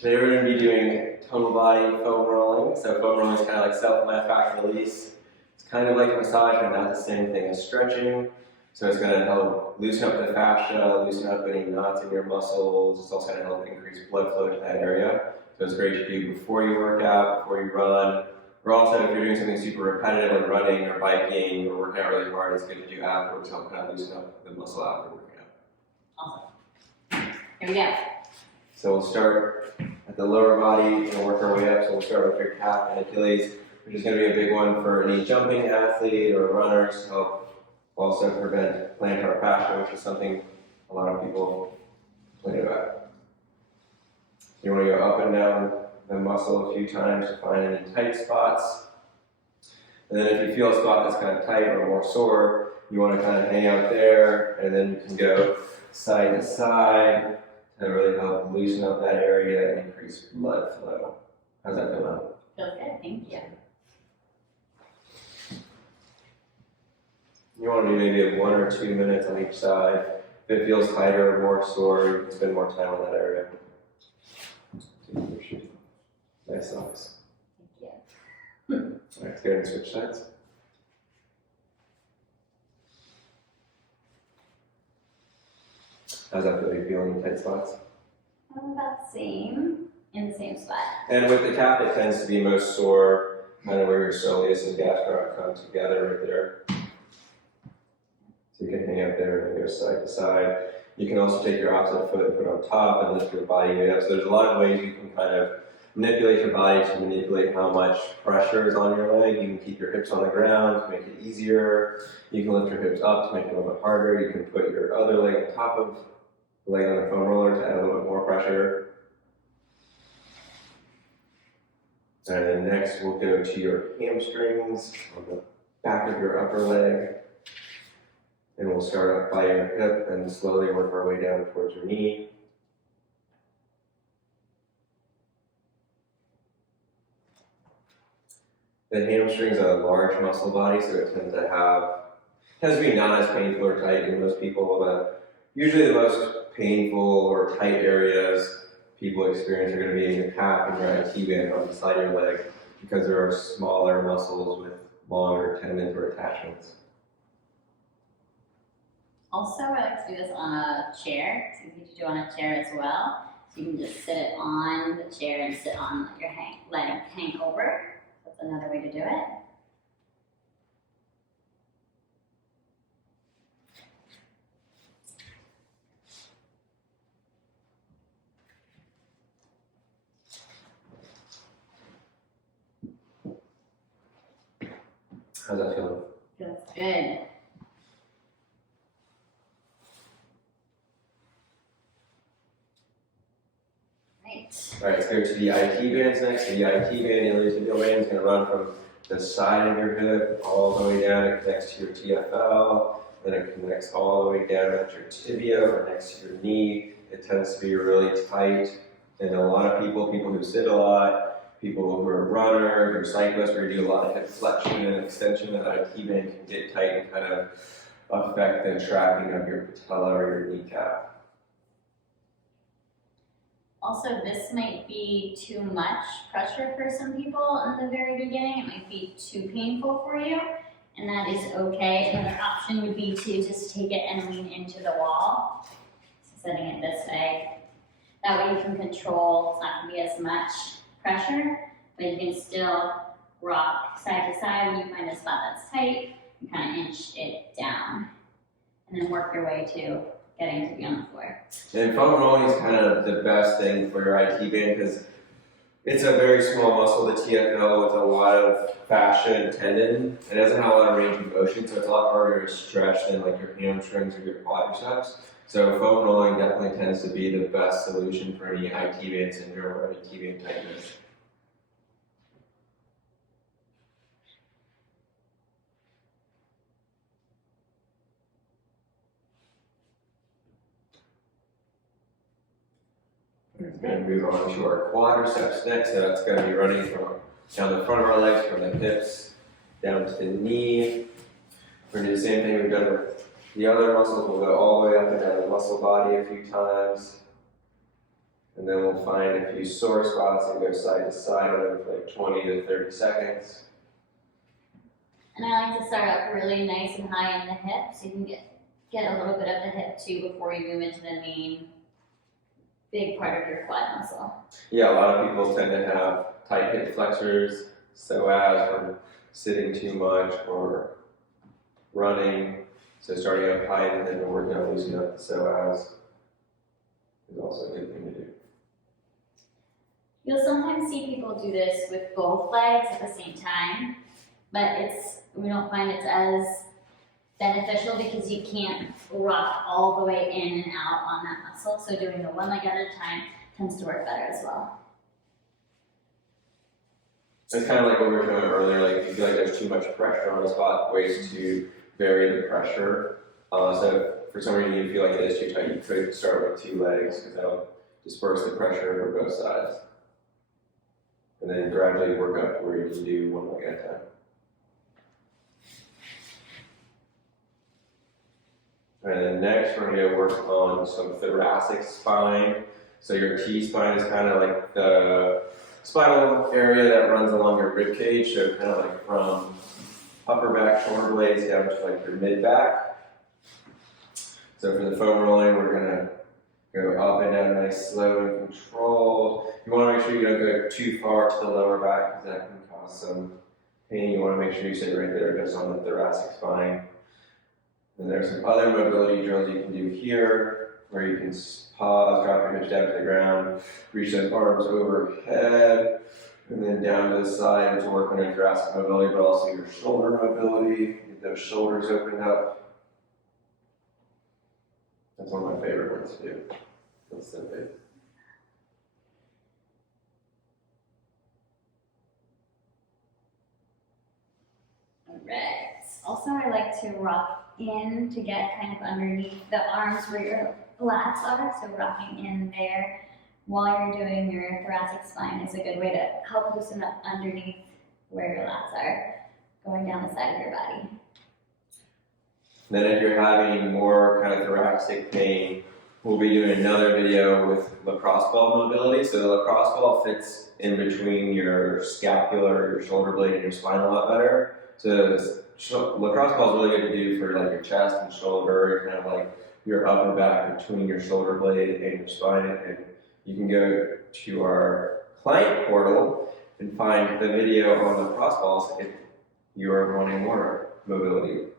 Today we're going to be doing total body foam rolling. So foam rolling is kind of like self-mat back release. It's kind of like a massage, but not the same thing as stretching. So it's going to help loosen up the fascia, loosen up any knots in your muscles. It's also going to help increase blood flow to that area. So it's great to do before you work out, before you run. Or also if you're doing something super repetitive like running or biking or working out really hard, it's good to do afterwards to help kind of loosen up the muscle after working out. Awesome. Here we go. So we'll start at the lower body and work our way up. So we'll start with your calf and Achilles, which is going to be a big one for any jumping athlete or runners to help also prevent plantar fascia, which is something a lot of people complain about. You want to go up and down the muscle a few times to find any tight spots. And then if you feel a spot that's kind of tight or more sore, you want to kind of hang out there, and then you can go side to side to really help loosen up that area and increase blood flow. How's that feel now? Feels good, thank you. You want to do maybe 1 or 2 minutes on each side. If it feels tighter or more sore, you can spend more time on that area. Nice socks. Thank you. All right, let's go ahead and switch sides. How's that feel? You feel any tight spots? I'm about the same, in the same spot. And with the calf, it tends to be most sore, kind of where your soleus and gastroc come together right there. So you can hang out there and go side to side. You can also take your opposite foot and put it on top and lift your body weight up. So there's a lot of ways you can kind of manipulate your body to manipulate how much pressure is on your leg. You can keep your hips on the ground to make it easier. You can lift your hips up to make it a little bit harder. You can put your other leg on top of the leg on the foam roller to add a little bit more pressure. And then next we'll go to your hamstrings on the back of your upper leg. And we'll start up by your hip and slowly work our way down towards your knee. The hamstrings are a large muscle body, so it tends to be not as painful or tight in most people, but usually the most painful or tight areas people experience are going to be in your calf and your IT band on the side of your leg because there are smaller muscles with longer tendons or attachments. Also, I like to do this on a chair. It's easy to do on a chair as well. So you can just sit it on the chair and sit on your leg hang over. That's another way to do it. How's that feel? Feels good. All right, let's go to the IT bands next. So the IT band, the iliotibial band, is going to run from the side of your hip all the way down. It connects to your TFL, then it connects all the way down at your tibia or next to your knee. It tends to be really tight, and a lot of people who sit a lot, people who are runners or cyclists, where you do a lot of hip flexion and extension, that IT band can get tight and kind of affect the tracking of your patella or your kneecap. Also, this might be too much pressure for some people in the very beginning. It might be too painful for you, and that is okay. Another option would be to just take it and lean into the wall. So setting it this way. That way you can control, it's not going to be as much pressure, but you can still rock side to side. When you find a spot that's tight, you kind of inch it down, and then work your way to getting to be on the floor. And foam rolling is kind of the best thing for your IT band because it's a very small muscle, the TFL, with a lot of fascia and tendon. It doesn't have a lot of range of motion, so it's a lot harder to stretch than like your hamstrings or your quadriceps. So foam rolling definitely tends to be the best solution for any IT band syndrome or IT band tightness. We're going to move on to our quadriceps next. So that's going to be running from down the front of our legs, from the hips down to the knee. We're going to do the same thing we've done with the other muscles. We'll go all the way up and down the muscle body a few times. And then we'll find a few sore spots and go side to side on them for like 20 to 30 seconds. And I like to start up really nice and high in the hip, so you can get a little bit of the hip too before you move into the main big part of your quad muscle. Yeah, a lot of people tend to have tight hip flexors, psoas from sitting too much or running. So starting up high and then working on loosening up the psoas is also a good thing to do. You'll sometimes see people do this with both legs at the same time, but we don't find it's as beneficial because you can't rock all the way in and out on that muscle. So doing the one leg at a time tends to work better as well. It's kind of like what we were talking about earlier, like if you feel like there's too much pressure on a spot, ways to vary the pressure. So for some reason you feel like it is too tight, you could start with 2 legs because that'll disperse the pressure over both sides. And then gradually work up to where you can do 1 leg at a time. And then next we're going to work on some thoracic spine. So your T-spine is kind of like the spinal area that runs along your rib cage, so kind of like from upper back shoulder blades down to like your mid back. So for the foam rolling, we're gonna go up and down nice, slow and controlled. You want to make sure you don't go too far to the lower back because that can cause some pain. You want to make sure you stay right there just on the thoracic spine. And there's some other mobility drills you can do here where you can pause, drop your hips down to the ground, reach those arms overhead, and then down to the side to work on your thoracic mobility, but also your shoulder mobility. Get those shoulders opened up. That's one of my favorite ones to do. That's so big. Alright. Also, I like to rock in to get kind of underneath the arms where your lats are, so rocking in there while you're doing your thoracic spine is a good way to help loosen up underneath where your lats are, going down the side of your body. Then if you're having more kind of thoracic pain, we'll be doing another video with lacrosse ball mobility. So the lacrosse ball fits in between your scapula, your shoulder blade, and your spine a lot better. So lacrosse ball is really good to do for like your chest and shoulder, kind of like your upper back between your shoulder blade and your spine. And you can go to our client portal and find the video on lacrosse balls if you are wanting more mobility.